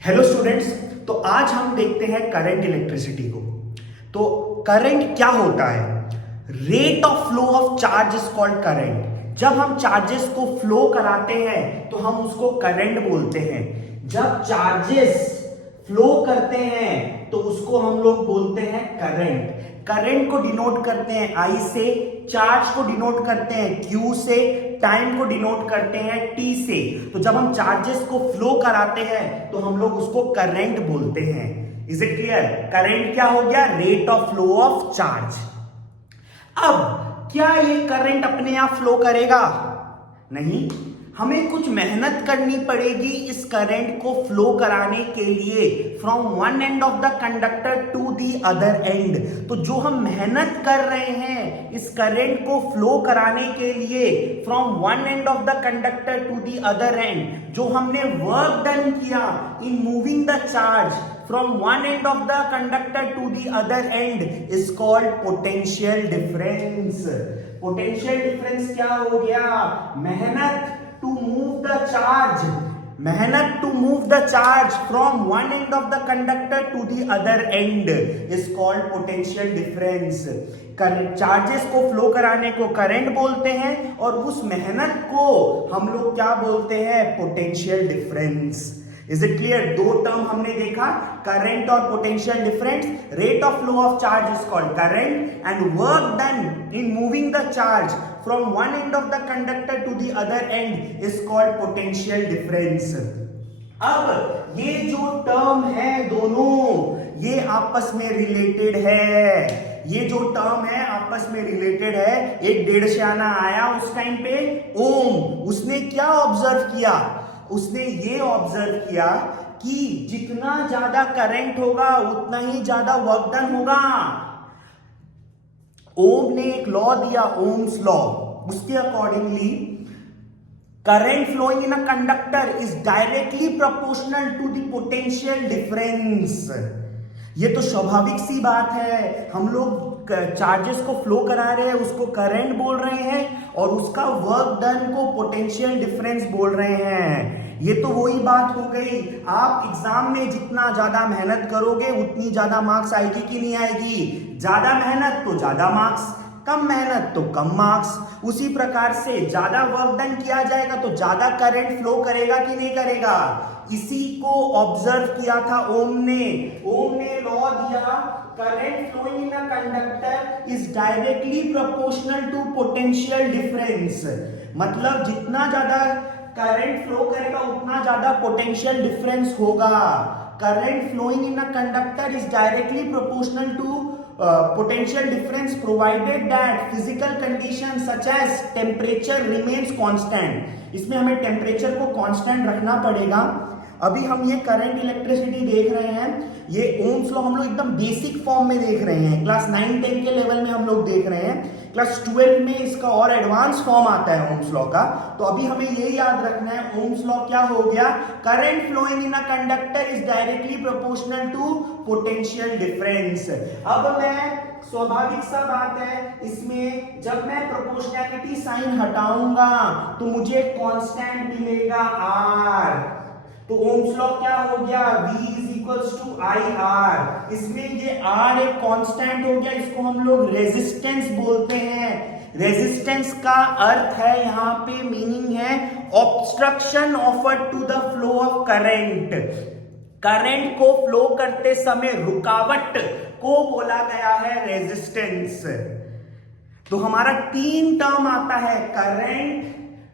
Hello students. तो आज हम देखते हैं करंट इलेक्ट्रिसिटी को। तो करंट क्या होता है? Rate of flow of charge is called current. जब हम चार्जेस को फ्लो कराते हैं तो हम उसको करंट बोलते हैं। जब चार्जेस फ्लो करते हैं तो उसको हम लोग बोलते हैं करंट। करंट को डिनोट करते हैं आई से, चार्ज को डिनोट करते हैं क्यू से, टाइम को डिनोट करते हैं टी से। तो जब हम चार्जेस को फ्लो कराते हैं तो हम लोग उसको करंट बोलते हैं। Is it clear? करंट क्या हो गया? Rate of flow of charge. अब क्या ये करंट अपने आप फ्लो करेगा? नहीं, हमें कुछ मेहनत करनी पड़ेगी इस करंट को फ्लो कराने के लिए from one end of the conductor to the other end. तो जो हम मेहनत कर रहे हैं इस करंट को फ्लो कराने के लिए from one end of the conductor to the other end, जो हमने वर्क डन किया in moving the charge from one end of the conductor to the other end is called potential difference. Potential difference क्या हो गया? मेहनत to move the charge, मेहनत to move the charge from one end of the conductor to the other end is called potential difference. Charges को flow कराने को current बोलते हैं और उस मेहनत को हम लोग क्या बोलते हैं? Potential difference. Is it clear? दो टर्म हमने देखा, करंट और potential difference. Rate of flow of charge is called current and work done in moving the charge from one end of the conductor to the other end is called potential difference. अब ये जो term है दोनों, ये आपस में related है। ये जो टर्म है आपस में रिलेटेड है। एक डेढ़ आना आया उस टाइम पे ओम, उसने क्या ऑब्जर्व किया? उसने ये ऑब्जर्व किया कि जितना ज्यादा करंट होगा उतना ही ज्यादा वर्क डन होगा। ओम ने एक लॉ दिया, ओम्स लॉ। उसके accordingly current flowing in a conductor is directly proportional to the potential difference. ये तो स्वाभाविक सी बात है। हम लोग चार्जेस को फ्लो करा रहे हैं, उसको करंट बोल रहे हैं और उसका वर्क डन को पोटेंशियल डिफरेंस बोल रहे हैं। ये तो वही बात हो गई। आप एग्जाम में जितना ज्यादा मेहनत करोगे उतनी ज्यादा मार्क्स आएगी कि नहीं आएगी? ज्यादा मेहनत तो ज्यादा मार्क्स, कम मेहनत तो कम मार्क्स। उसी प्रकार से ज्यादा वर्क डन किया जाएगा तो ज्यादा करंट फ्लो करेगा कि नहीं करेगा? इसी को ऑब्जर्व किया था ओम ने। ओम ने लॉ दिया, current flowing in a conductor is directly proportional to potential difference. मतलब जितना ज्यादा करंट फ्लो करेगा उतना ज्यादा पोटेंशियल डिफरेंस होगा। Current flowing in a conductor is directly proportional to potential difference provided that physical conditions such as temperature remains constant। इसमें हमें temperature को कांस्टेंट रखना पड़ेगा। अभी हम ये करंट इलेक्ट्रिसिटी देख रहे हैं, ये ओम्स लॉ हम लोग एकदम बेसिक फॉर्म में देख रहे हैं। क्लास 9-10 के लेवल में हम लोग देख रहे हैं। क्लास 12 में इसका और एडवांस फॉर्म आता है ओम्स लॉ का। तो अभी हमें ये याद रखना है, ओम्स लॉ क्या हो गया? Current flowing in a conductor is directly proportional to potential difference. अब मैं, स्वाभाविक सा बात है इसमें, जब मैं प्रोपोर्शनैलिटी साइन हटाऊंगा तो मुझे कांस्टेंट मिलेगा R। तो ओम्स लॉ क्या हो गया? V is equals to I R. इसमें ये R एक कांस्टेंट हो गया, इसको हम लोग रेजिस्टेंस बोलते हैं। रेजिस्टेंस का अर्थ है, यहां पे मीनिंग है obstruction offered to the flow of current. Current को फ्लो करते समय रुकावट को बोला गया है रेजिस्टेंस। तो हमारा तीन टर्म आता है, करंट,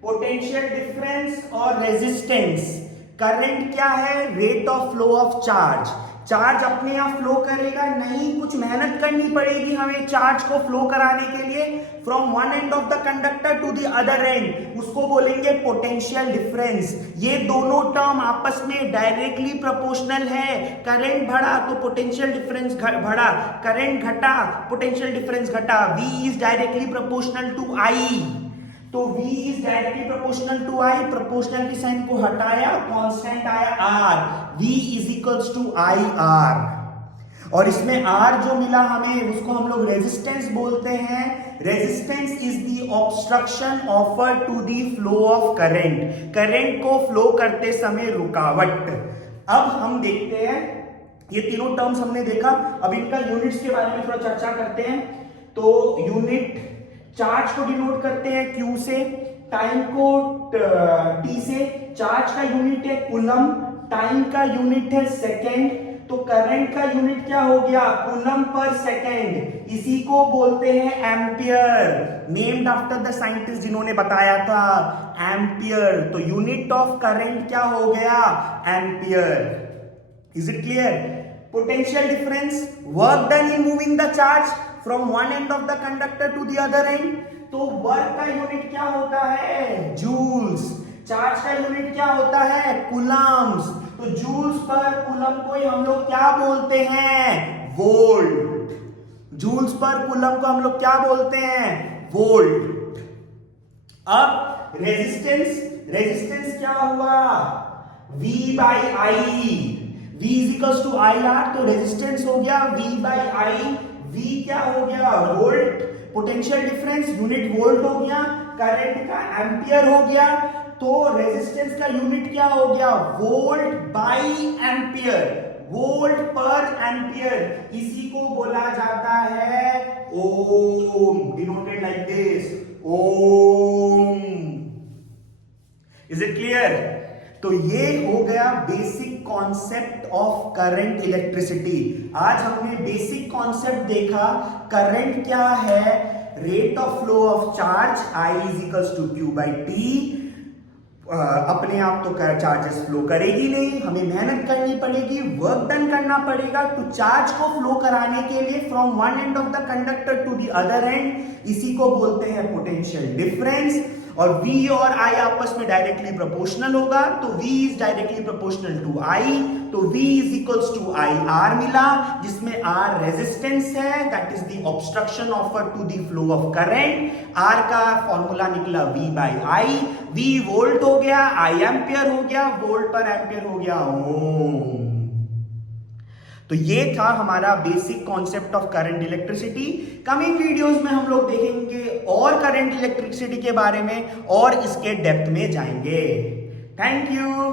पोटेंशियल डिफरेंस और रेजिस्टेंस। करंट क्या है? Rate of flow of charge. Charge अपने आप फ्लो करेगा नहीं, कुछ मेहनत करनी पड़ेगी हमें चार्ज को फ्लो कराने के लिए from one end of the conductor to the other end, उसको बोलेंगे पोटेंशियल डिफरेंस। ये दोनों टर्म आपस में डायरेक्टली प्रोपोर्शनल है। करंट बढ़ा तो पोटेंशियल डिफरेंस बढ़ा, करंट घटा पोटेंशियल डिफरेंस घटा। V is directly proportional to I। तो V is directly proportional to I, proportionality sign को हटाया, कांस्टेंट आया R। V is equals to I R. और इसमें R जो मिला हमें उसको हम लोग रेजिस्टेंस बोलते हैं। Resistance is the obstruction offered to the flow of current. Current को फ्लो करते समय रुकावट। अब हम देखते हैं, ये तीनों टर्म्स हमने देखा, अब इनका यूनिट्स के बारे में थोड़ा चर्चा करते हैं। तो यूनिट चार्ज को डिनोट करते हैं Q से, टाइम को T से, चार्ज का यूनिट है कूलम, टाइम का यूनिट है सेकेंड, तो करंट का यूनिट क्या हो गया, कूलम पर सेकेंड, इसी को बोलते हैं ampere, named after the scientist जिन्होंने बताया था एम्पियर। तो यूनिट ऑफ करंट क्या हो गया, ampere. Is it clear? Potential difference, work done in moving the charge from one end of the conductor to the other end. तो work का unit क्या होता है, जूल्स, चार्ज का यूनिट क्या होता है, कूलम्स, तो जूल्स पर कूलम को ही हम लोग क्या बोलते हैं, वोल्ट, जूल्स पर कूलम को हम लोग क्या बोलते हैं, वोल्ट। अब रेजिस्टेंस, रेजिस्टेंस क्या हुआ, V by I, V is equals to I R, तो रेजिस्टेंस हो गया V बाई आई, V क्या हो गया, volt, potential difference unit volt हो गया, करंट का एम्पियर हो गया, तो रेजिस्टेंस का यूनिट क्या हो गया, वोल्ट बाई एम्पियर, वोल्ट पर एम्पियर, इसी को बोला जाता है ohm, denoted like this, ohm. Is it clear? तो ये हो गया basic concept of current electricity. आज हमने बेसिक कॉन्सेप्ट देखा, करंट क्या है, rate of flow of charge I is equals to Q by T. अपने आप तो चार्जेस फ्लो करेगी नहीं, हमें मेहनत करनी पड़ेगी, वर्क डन करना पड़ेगा। तो चार्ज को फ्लो कराने के लिए from one end of the conductor to the other end, इसी को बोलते हैं पोटेंशियल डिफरेंस। और V और I आपस में डायरेक्टली प्रोपोर्शनल होगा, तो V is directly proportional to I, तो V is equals to IR मिला, जिसमें R रेजिस्टेंस है, that is the obstruction offer to the flow of current. R का फॉर्मूला निकला V by I, V volt हो गया, I एम्पियर हो गया, वोल्ट पर एम्पियर हो गया ओम। तो ये था हमारा basic concept of current electricity. Coming videos में हम लोग देखेंगे और करंट इलेक्ट्रिसिटी के बारे में और इसके डेप्थ में जाएंगे। Thank you.